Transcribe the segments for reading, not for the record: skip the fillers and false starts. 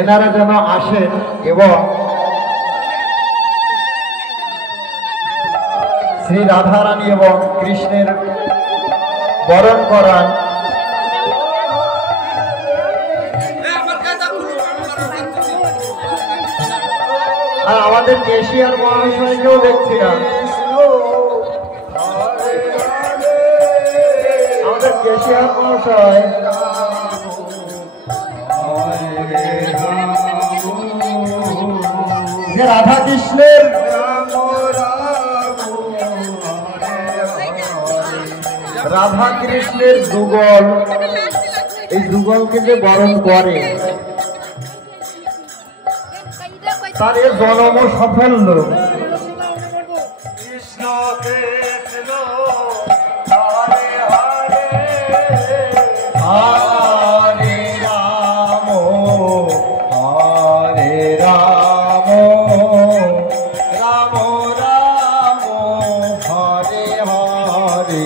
এনারা যেন আসেন এবং শ্রী রাধারানী এবং কৃষ্ণের বরণ করান। আর আমাদের কেশিয়ার মহাশয়কেও দেখছিলাম, আমাদের কেশিয়ার মহাশয় যে রাধা কৃষ্ণের যুগল, এই যুগলকে যে বরণ করে তার এ জনম সাফল্য। হরে রাম হরে রাম রাম রাম হরে হরে।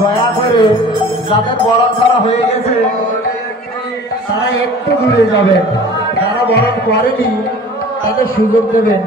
দয়া করে যাদের বরণ করা হয়ে গেছে তারা একটু দূরে যাবেন, যারা বরণ করেনি তাদের সুযোগ দেবেন।